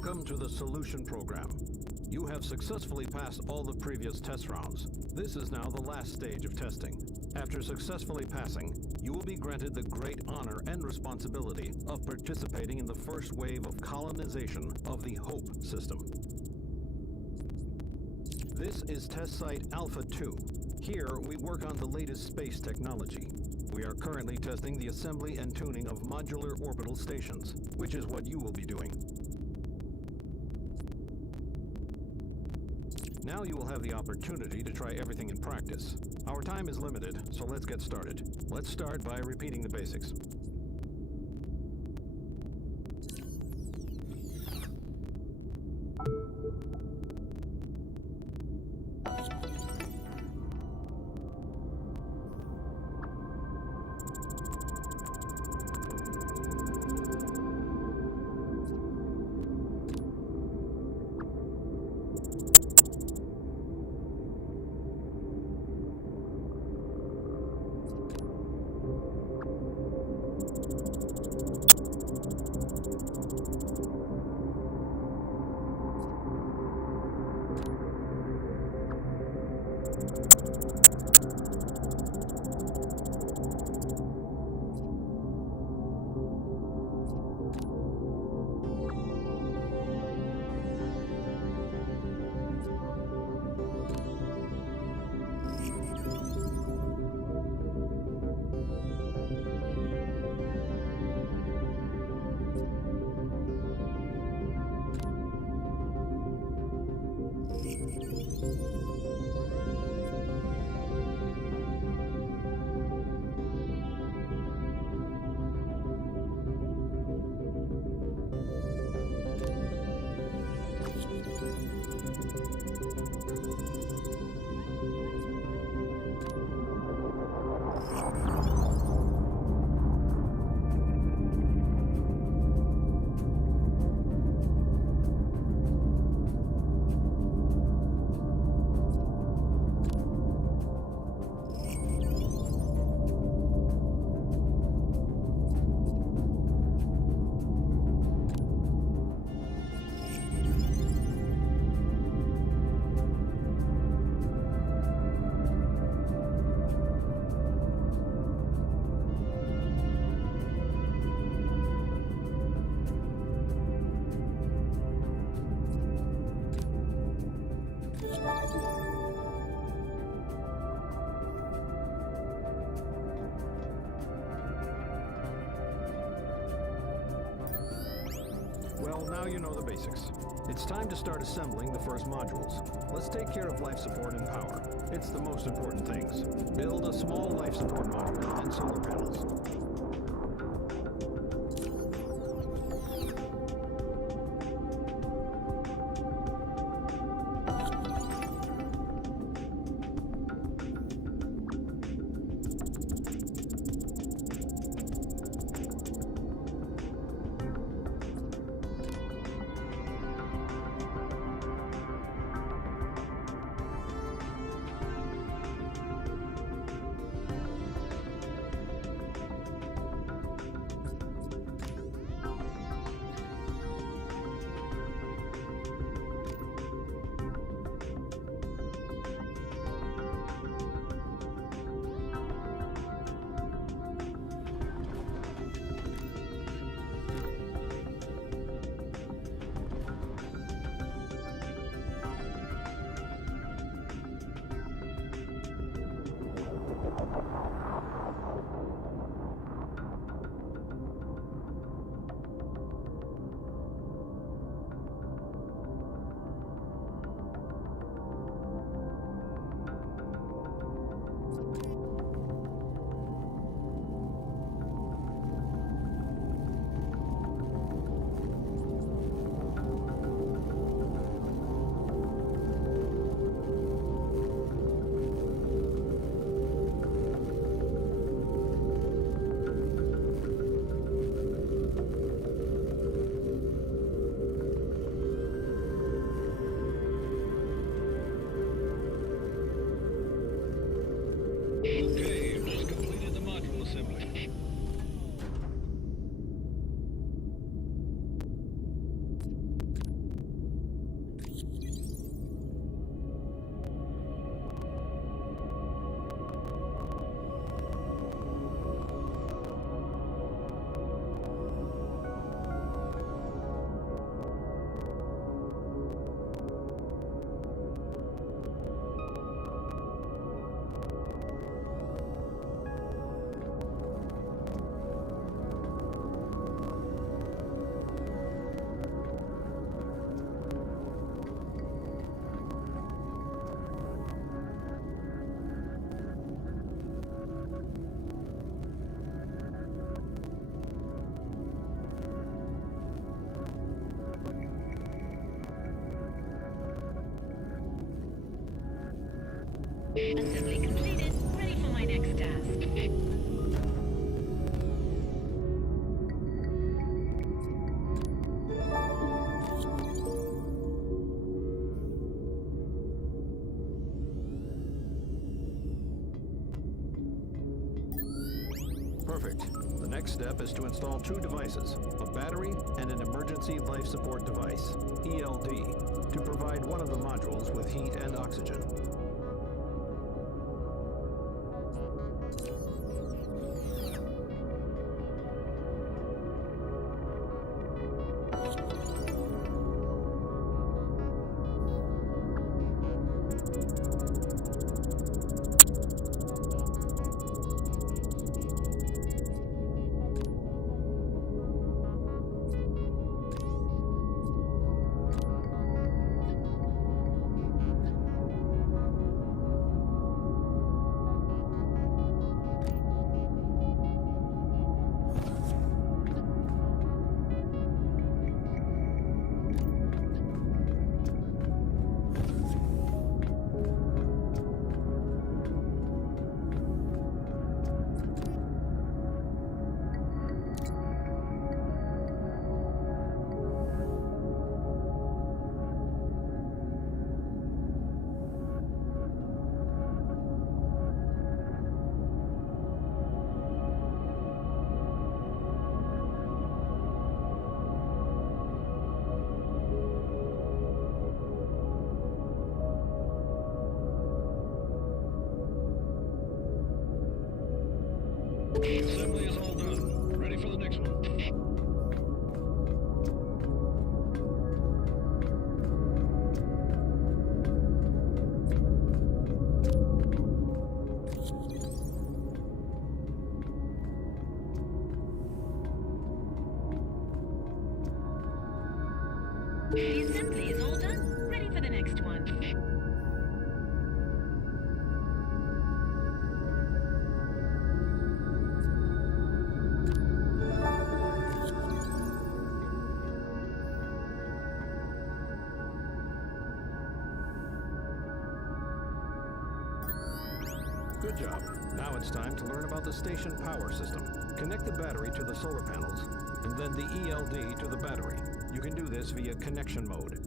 Welcome to the Solution program. You have successfully passed all the previous test rounds. This is now the last stage of testing. After successfully passing, you will be granted the great honor and responsibility of participating in the first wave of colonization of the HOPE system. This is Test Site Alpha 2. Here, we work on the latest space technology. We are currently testing the assembly and tuning of modular orbital stations, which is what you will be doing. Now you will have the opportunity to try everything in practice. Our time is limited, so let's get started. Let's start by repeating the basics. Well, now you know the basics. It's time to start assembling the first modules. Let's take care of life support and power. It's the most important things. Build a small life support module and solar panels. Assembly completed. Ready for my next task. Perfect. The next step is to install two devices, a battery and an emergency life support device, ELD, to provide one of the modules with heat and oxygen. Assembly is all done. Ready for the next one. The assembly is all done. Ready for the next one. Good job. Now it's time to learn about the station power system. Connect the battery to the solar panels, and then the ELD to the battery. You can do this via connection mode.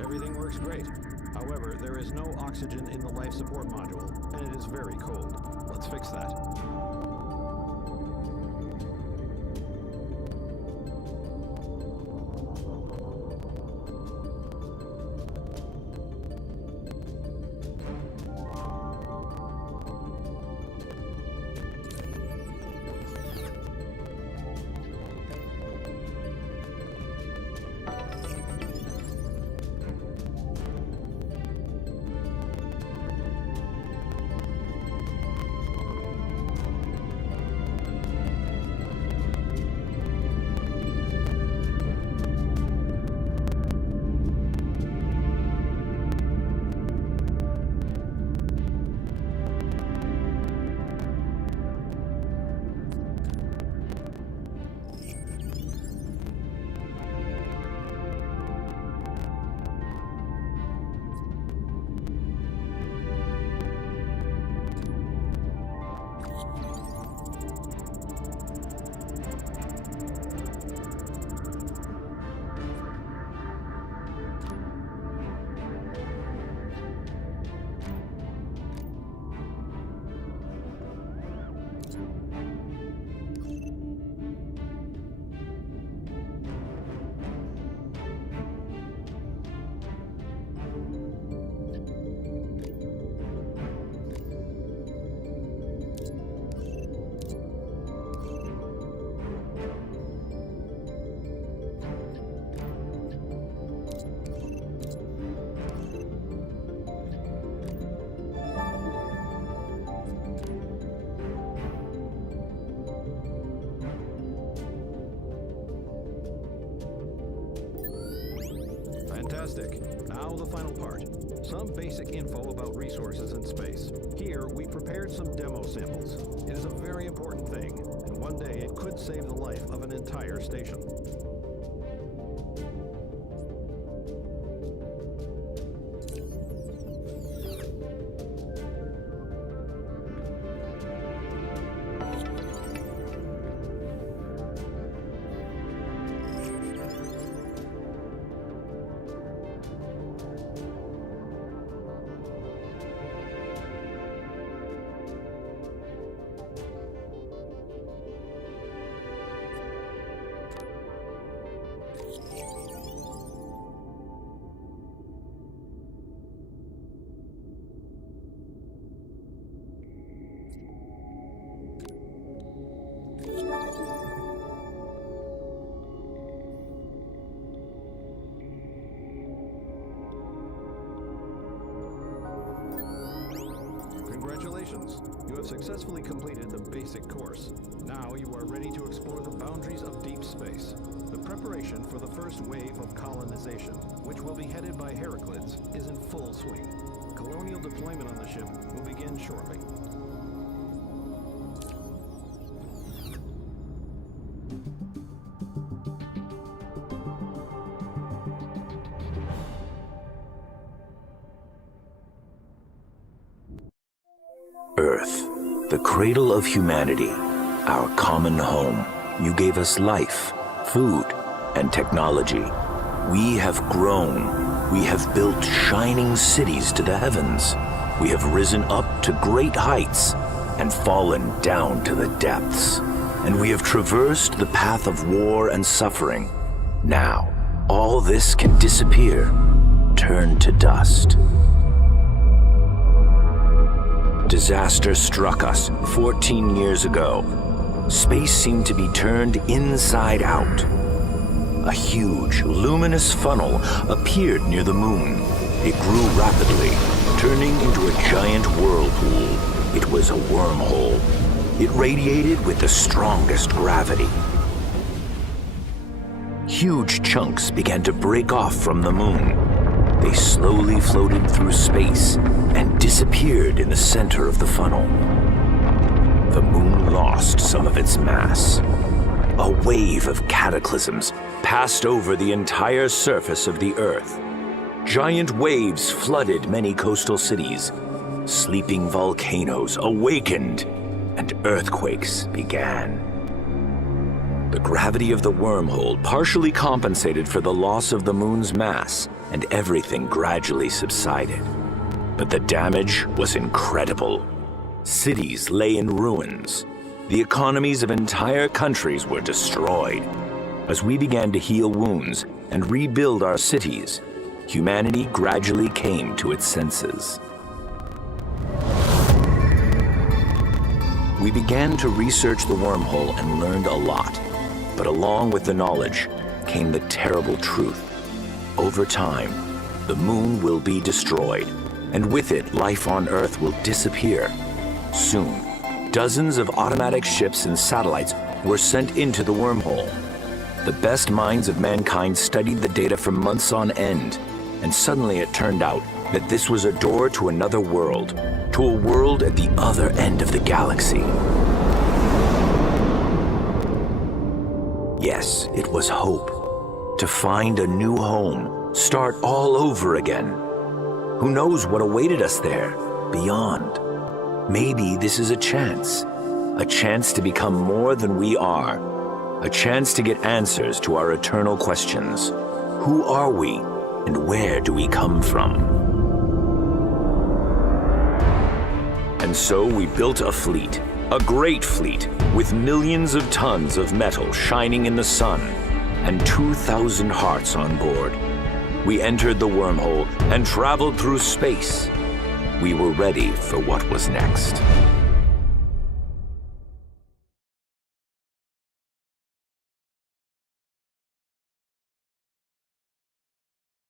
Everything works great. However, there is no oxygen in the life support module, and it is very cold. Let's fix that. Fantastic. Now the final part. Some basic info about resources in space. Here, we prepared some demo samples. It is a very important thing, and one day it could save the life of an entire station. Congratulations! You have successfully completed the basic course. Now you are ready to explore the boundaries of deep space. The preparation for the first wave of colonization, which will be headed by Heraclids, is in full swing. Colonial deployment on the ship will begin shortly. Earth, the cradle of humanity, our common home. You gave us life, food, and technology. We have grown. We have built shining cities to the heavens. We have risen up to great heights and fallen down to the depths. And we have traversed the path of war and suffering. Now, all this can disappear, turn to dust. Disaster struck us 14 years ago. Space seemed to be turned inside out. A huge, luminous funnel appeared near the moon. It grew rapidly, turning into a giant whirlpool. It was a wormhole. It radiated with the strongest gravity. Huge chunks began to break off from the moon. They slowly floated through space and disappeared in the center of the funnel. The moon lost some of its mass. A wave of cataclysms passed over the entire surface of the Earth. Giant waves flooded many coastal cities. Sleeping volcanoes awakened, and earthquakes began. The gravity of the wormhole partially compensated for the loss of the moon's mass, and everything gradually subsided. But the damage was incredible. Cities lay in ruins. The economies of entire countries were destroyed. As we began to heal wounds and rebuild our cities, humanity gradually came to its senses. We began to research the wormhole and learned a lot. But along with the knowledge came the terrible truth. Over time, the moon will be destroyed, and with it, life on Earth will disappear. Soon, dozens of automatic ships and satellites were sent into the wormhole. The best minds of mankind studied the data for months on end, and suddenly it turned out that this was a door to another world, to a world at the other end of the galaxy. Yes, it was hope. To find a new home, start all over again. Who knows what awaited us there, beyond? Maybe this is a chance to become more than we are, a chance to get answers to our eternal questions. Who are we, and where do we come from? And so we built a fleet, a great fleet, with millions of tons of metal shining in the sun, and 2,000 hearts on board. We entered the wormhole and traveled through space. We were ready for what was next.